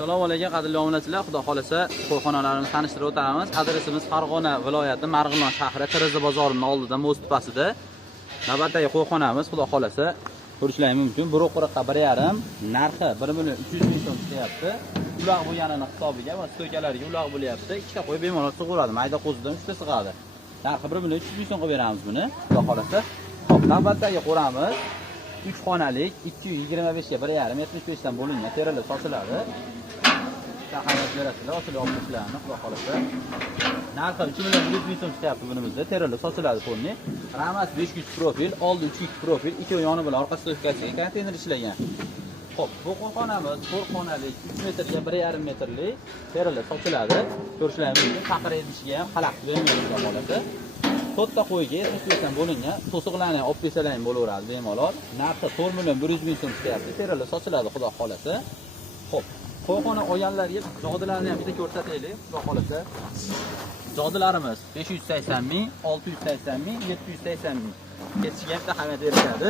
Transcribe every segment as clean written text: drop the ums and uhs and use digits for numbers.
Assalomu alaykum qadrli obunachilar. Xudo xolasa qo'yxonalarimizni tanishtirib o'tamiz. Adresimiz Farg'ona viloyati Marg'ilon shahri Tereza bozorining oldida, Mo'stupasida. Navbatdagi qo'yxonamiz xudo xolasa ko'rishlaringiz mumkin. Bir o'qiriqqa 1,5, narxi 1,300,000 so'm chiqyapti. Uloq bo'lganini hisobiga va stoykalarga uloq bo'lyapti. Ikkita qo'y bemalol sig'uradi. Mayda qo'zidan 3ta sig'adi. Narxi 1,300,000 so'mga beramiz buni. Xudo xolasa. Xo'p, navbatdagi qo'ramiz 3 xonalik 225 ga 1,5 75 dan bo'lingan terilib sotiladi. Taxayyul berasizlar, osilib olib ishlarni xudo xolasa. Narxi 3,100,000 so'm chiqyapti bunimizda. Terilib sotiladi qo'lni. Ramas 500 profil, oldi 3 profil, ikki yoni bilan orqa stoykasiga konteyner ishlagan. Xo'p, bu qo'yxonamiz 4 xonalik 3 metrga 1,5 metrlik terilib sotiladi. Ko'rishlaringiz mumkin. Faqir idishiga ham xalaqit bermaydi xudo xolasa. To'rtta qo'yga 70 dan bo'lingan to'siqlarni olib kelsalar bo'laveradi bemalol. Narxi 4,100,000 so'm chiqyapti. Terilib sotiladi xudo xolasa. Xo'p, qo'yxona olganlarga jodilarni ham bitta ko'rsataylik xudo xolasa. Jodilarimiz 580 ming, 680 ming, 780 ming. Ketishiga bitta xamat berishadi.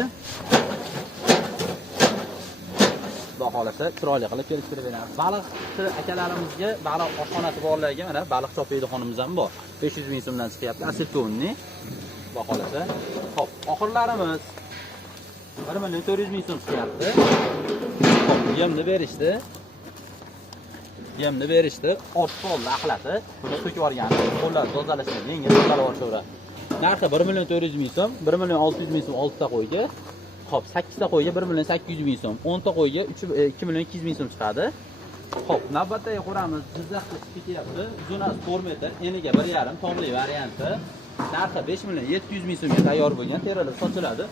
Xudo xolasa chiroyli qilib kelishtirib beramiz. Baliqchi akalarimizga, baliq oshxonasi borlarga mana baliq chopiydi xonimiz ham bor. 500,000 so'mdan chiqyapti. Asiltovni. Xudo xolasa. Xo'p, oxirlarimiz 1,400,000 so'm chiqyapti. Xo'p, yemni berishdi. Yemni berishdi. Ortqolni axlati. Buni to'kib yuborgan. Qo'llar tozalashni yengil tozalab yuborishaveradi. Narxi 1,400,000 so'm, 1,600,000 so'm 6 ta qo'yga. Xo'p, 8 ta qo'yga 1,800,000 so'm, 10 ta qo'yga 2,200,000 so'm chiqadi. Xo'p, navbatdagi qo'ramiz Jizzaxda ketyapti. Uzunasi 4 metr, eniga 1,5 tomli varianti. Narxi 5,700,000 so'mga tayyor bo'lgan, terilib sotiladi.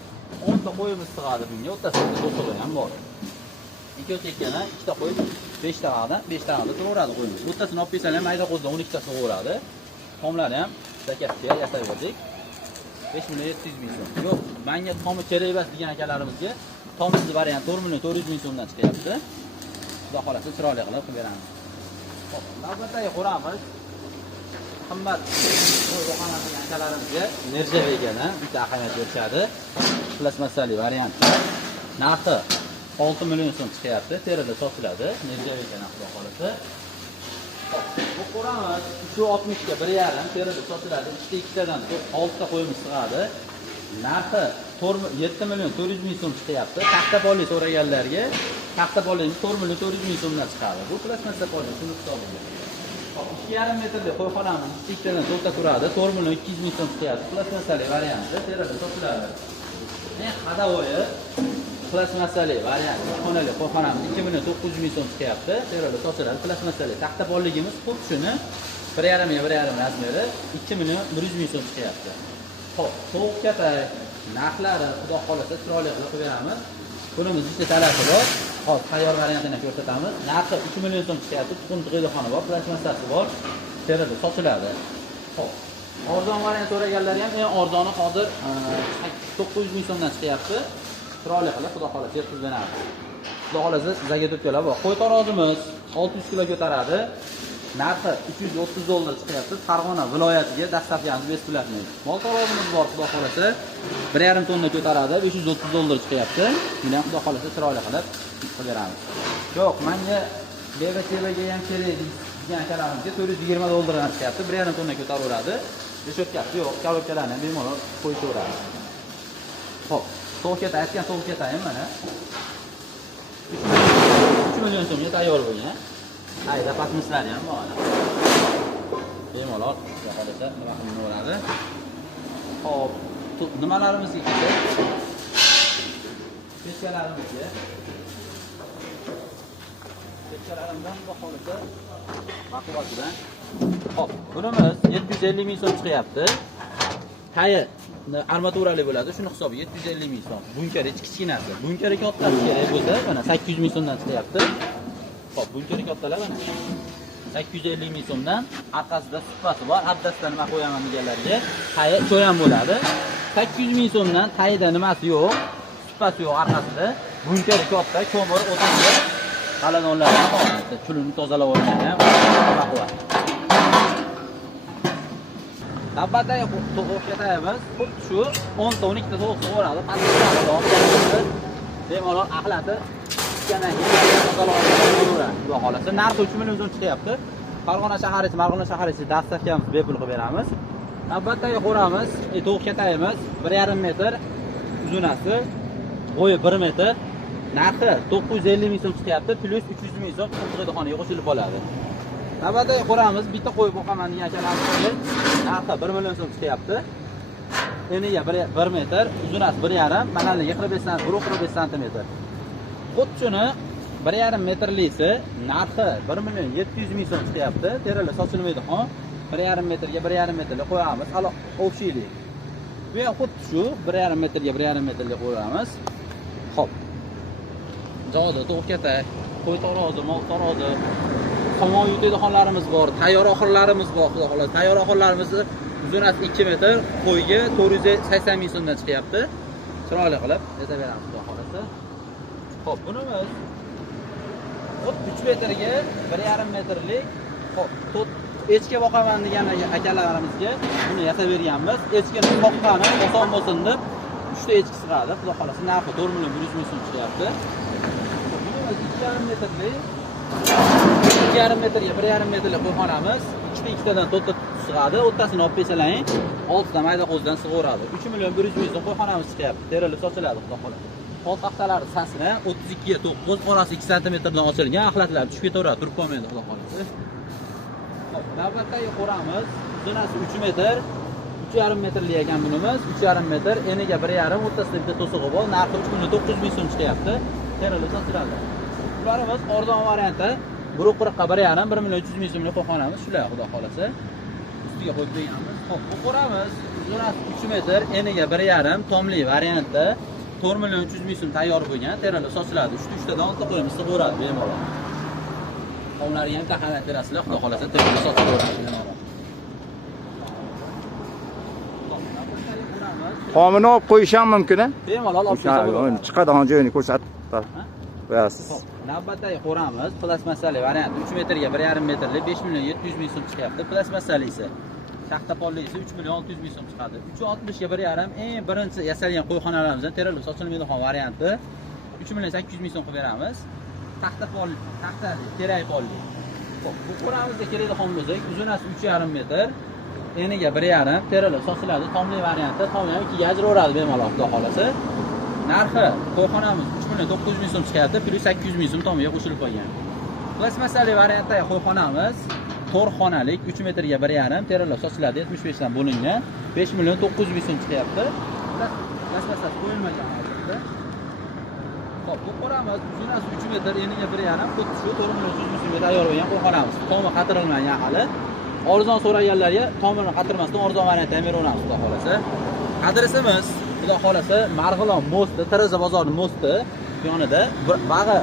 10 ta qo'yimiz sig'adi bunga, o'rtasida to'sig'i ham bor. Ikki o'tgan, ikkita qo'y 5 tag'adan 5 tag'ada turaveradi qo'yimiz. O'rtasini olib kelsalar mayda qo'zidan 12 ta sig'averadi. Tomlari ham zakatga yasab berdik. 5,700,000 so'm. Yo'q, menga tomi kerak emas degan akalarimizga tomsiz variant 4,400,000 so'mdan chiqyapti. Xudo xolasa chiroyli qilib beramiz. Xo'p, navbatdagi qo'ramiz qimmat qo'yxona degan akalarimizga Nerjavagadan bitta ahamiyat berishadi. Plasmasali variant. Narxi 6 million so'm chiqyapti. Terilib sotiladi. Nerjavagan xudo xolasa. Bu qo'ramiz 360 ga 1,5 terilib sotiladi. Ikkitadan 6 ta qo'yimiz sig'adi. Narxi 7,400,000 so'm chiqyapti. Taxta poli so'raganlarga taxta polimiz 4,400,000 so'mdan chiqadi. Bu plasmassa poli shuni hisobiga. 2,5 metrli qo'yxonamiz ikkitadan 4 ta turadi. 4,200,000 so'm chiqyapti. Plasmassali varianti terilib sotiladi. Hadavoyi plasmassali variant xonali qo'yxonamiz 2,900,000 so'm chiqyapti. Terilib sotiladi. Plasmassali taxta polligimiz xuddi shuni 1,5 ga 1,5 razmeri 2,100,000 so'm chiqyapti. Xo'p, sovuq katay narxlari xudo xolasa chiroyli qilib beramiz. Bunimiz ikkita talabi bor. Hop, tayyor variantini ko'rsatamiz. Narxi 3 million so'm chiqyapti. Tuxum xona bor, plasmassasi bor. Terilib sotiladi. Xo'p, arzon variant so'raganlar ham eng arzoni hozir 900,000 so'mdan chiqyapti. Chiroyli qilib xudo xolasa yetkaziladi. Xudo xolasa sizga to'tkalar bor. Qo'y tarozimiz 600 kg ko'taradi. Narxi 330 dollar chiqyapti. Farg'ona viloyatiga dastlabki besplatni. Mol tarozimiz bor xudo xolasa 1,5 tonna ko'taradi. 530 dollar chiqyapti. Buni ham xudo xolasa chiroyli qilib beramiz. Yo'q, menga BBTVga ham kerak degan akalarimizga 420 dollardan chiqyapti. 1,5 tonna ko'taraveradi. Reshotkasi yo'q, korobkalarni ham bemalol qo'yishaveradi. Xo'p, so'keta aytgan so'keta ham mana 3 million so'mga tayyor bo'lgan. Ayda patmislari ham bor. Bemalol yo'qolsa nima qilaveradi. Hop, nimalarimizga kelsak, pechkalarimizga. Pechkalarimizdan xohlasa maqbulatidan. Hop, bunimiz 750,000 so'm chiqyapti. Tayi armaturali bo'ladi. Shuni hisobiga 750,000 so'm. Bunkari kichkinasi. Bunkari kattasi kerak bo'lsa, mana 800,000 so'mdan chiqyapti. Hop, bunkari kattalar mana 850,000 so'mdan, orqasida supasi bor. Addasda nima qo'yaman deganlarga tayi cho'yan bo'ladi. 800,000 so'mdan tayida nimasi yo'q, supasi yo'q orqasida. Bunkari katta, ko'mir, o'tinga qaladonlarni qo'yadi. Chulini tozalab olgan ham baquvvat. Navbatdagi to'g'riqataymiz. Xuddi shu 10 ta 12 ta to'g'riq bo'ladi. Bemalol axlati tushgandan keyin xudo xolasa narxi 3 million so'm chiqyapti. Farg'ona shahar ichida dastavkamiz bepul qilib beramiz. Navbatdagi qo'ramiz, to'q katayimiz 1,5 metr, uzunasi bo'yi 1 metr. Narxi 950 ming so'm chiqyapti, plus 300 ming so'm qo'yxonaga qo'shilib qoladi. Navbatdagi qo'ramiz bitta qo'yib boqaman degan akalarimiz narxi 1 million so'm chiqyapti. Eniga 1 metr, uzunasi 1,5, balandligi 45 sm. Xuddi shuni 1,5 metrlisi narxi 1 million 700 ming so'm chiqyapti. Terilib sochilmaydi xon. 1,5 metrga 1,5 metrli qo'yamiz. O'xshaylik. Bu ham xuddi shu 1,5 metrga 1,5 metrli qo'yamiz. Xo'p. Joyda to'xtata, qo'y tarozi, mol tarozi, somon yutadiganlarimiz bor, tayyor oxirlarimiz bor, xudo xolasa. Tayyor oxirlarimiz uzunasi 2 metr, qo'yga 480 ming so'mdan chiqyapti. Chiroyli qilib aytaveramiz, xudo xolasa. Xo'p, bunimiz 3 metrga 1,5 metrlik, xo'p, echki boqaman degan akalarimizga buni yasab berganmiz. Echkini boqqani oson bo'lsin deb 3 ta echki sig'adi, xudo xolasa. Narxi 4 million 100 ming so'm chiqyapti. 2,5 metrli 2,5 metrga 1,5 metrli qo'yxonamiz 3 ta ikkitadan 4 ta sig'adi. O'rtasini olib besalaring, 6 ta mayda qo'zidan sig'averadi. 3 million 100 ming so'm qo'yxonamiz chiqyapti. Terilib sochiladi, xudo xolasa. Qo'l taxtalari sasini 32 ga 9, orasi 2 sm dan ochilgan, axlatlar tushib ketaveradi, turib qolmaydi, xudo xolasa. Xo'p, navbatdagi qo'ramiz uzunasi 3 metr, 3,5 metrli ekan bunimiz, 3,5 metr, eniga 1,5, o'rtasida bitta to'sig'i bor. Narxi 3 million 900 ming so'm chiqyapti. Terilib sochiladi. Ularimiz arzon varianti, buruq 1,5, 1 million 300 ming so'mlik qo'yxonamiz shular, xudo xolasa. Ustiga qo'yib berganmiz. Xo'p, bu qo'ramiz uzunasi 3 metr, eniga 1,5, tomli variantda 4 million 300 ming so'm tayyor bo'lgan. Terilib sochiladi. 3 tadan 6 ta qo'yimiz sig'averadi bemalol. Qovlariga ham taxalat berasizlar, xudo xolasa, terilib sochilaveradi bemalol. Qomini olib qo'yish ham mumkin-a? Bemalol olib qo'yish. Chiqadigan joyini ko'rsatib qo'yasiz. Navbatdagi qo'ramiz plasmasali variant 3 metrga 1,5 metrli 5 million 700 ming so'm chiqyapti. Plasmasalisi shaxta pollisi 3 million 600 ming so'm chiqadi. 360 ga 1,5 eng birinchi yasalgan qo'yxonalarimizdan terilib sochilmaydigan varianti 3 million 800 ming so'm qilib beramiz. Taxtali, terak polli. Xo'p, bu qo'ramizga keladigan bo'lsak, uzunasi 3,5 metr, eniga 1,5, terilib sochiladi. Tomli varianti, tomli ham 2 ga ajraveradi bemalol, xudo xolasa. Narxi qo'yxonamiz 3 million 900 ming so'm chiqyapti, plus 800 ming so'm tomiga qo'shilib qolgan. Plasmasali variantdagi qo'yxonamiz 4 xonalik 3 metrga 1,5, terilib sochiladi, 75 dan bo'lingan, 5 million 900 ming so'm chiqyapti. Plasmasasi qo'yilmagan holatda. Xo'p, bu qo'ramiz uzunasi 3 metr, eniga 1,5, xuddi shu 4 million 300 ming so'mga tayyor bo'lgan qo'yxonamiz. Tomi qatirilmagan hali. Arzon so'raganlarga tomini qatirmasdan arzon variantda ham beraveramiz, xudo xolasa. Adresimiz xudo xolasa Marg'ilon mosti, Taraza bozori mosti yonida bag'i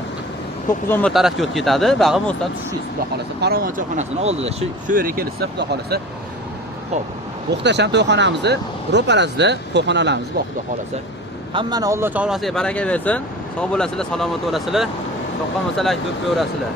911 tarafga o'tib ketadi. Bag'i mostdan tushishingiz, xudo xolasa. Farovon choyxonasining oldida shu yerga kelisizlar, xudo xolasa. Xo'p, muhtasham to'yxonamizni ro'parasida qo'yxonalarimiz bor, xudo xolasa. Hammani Alloh chorvasiga baraka bersin. Sog' bo'lasizlar, salomat bo'lasizlar. Soqqan masalak ko'p ko'rasizlar.